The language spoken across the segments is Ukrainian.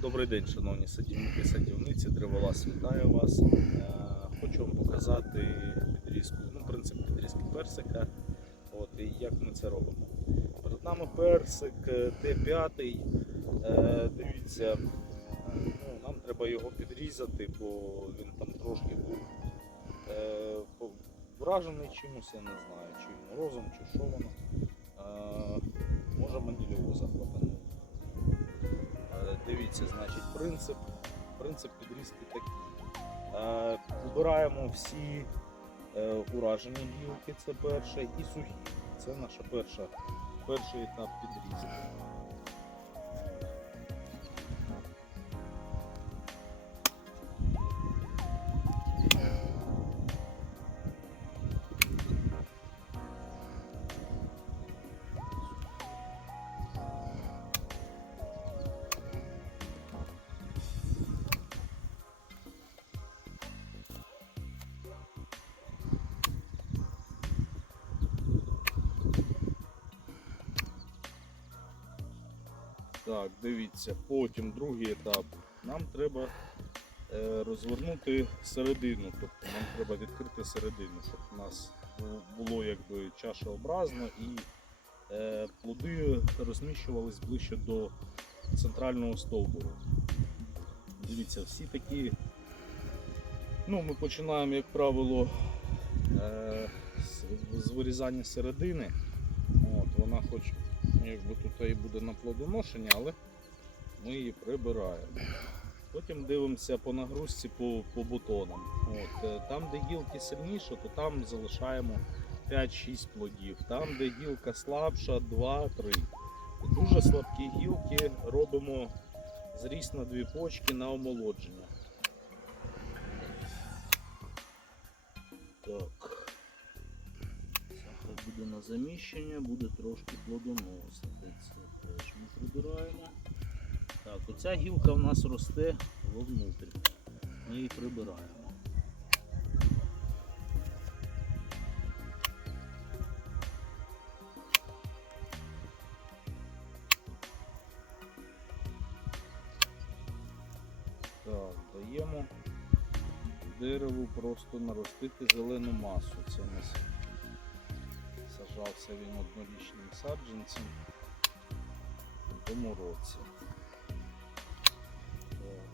Добрий день, шановні садівники, садівниці, Древолаз вітаю вас. Е, Хочу вам показати підрізку, ну, принцип підрізки персика. От, і як ми це робимо. Перед нами персик е, Т5. Е, Дивіться, ну, нам треба його підрізати, бо він там трошки був вражений чимось, я не знаю, чи морозом, чи що воно. Може маніліоза хватануло. Дивіться, значить, принцип, принцип підрізки такий. Е, Убираємо всі е, уражені гілки, це перше, і сухі. Це наша перша, перший етап підрізки. Так, дивіться, потім другий етап. Нам треба е, розвернути середину, тобто нам треба відкрити середину, щоб у нас було якби чашеобразно і е, плоди розміщувались ближче до центрального стовбуру. Дивіться, всі такі. Ну, ми починаємо, як правило, е, з, з вирізання середини. От, вона хоч якби тут і буде на плодоношення, але ми її прибираємо. Потім дивимося по нагрузці по, по бутонам. От, е, там, де гілки сильніше, то там залишаємо 5-6 плодів. Там, де гілка слабша, 2-3. Дуже слабкі гілки робимо зріст на дві почки на омолодження. На заміщення, буде трошки плодоносити. Це теж ми прибираємо. Так, оця гілка в нас росте вовнутрь. Ми її прибираємо. Даємо дереву просто наростити зелену масу. Це у нас сажався він однорічним саджанцем у тому році. Так.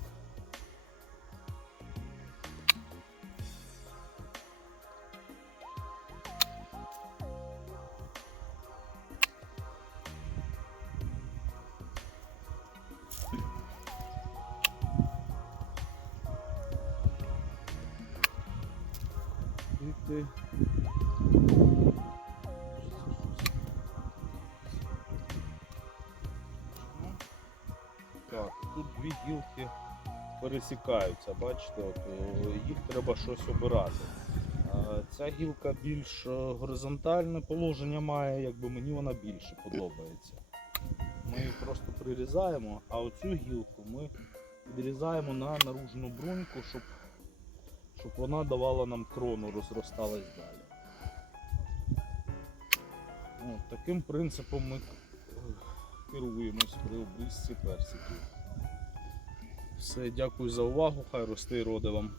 Квіти. Так, тут дві гілки пересікаються, бачите, от, е, їх треба щось обирати. Ця гілка більш е, горизонтальне положення має, якби мені вона більше подобається. Ми її просто прирізаємо, а оцю гілку ми відрізаємо на наружну бруньку, щоб, щоб вона давала нам крону, розросталась далі. От, таким принципом ми керуємось при обрізці персиків. Все, дякую за увагу, хай росте і роде вам.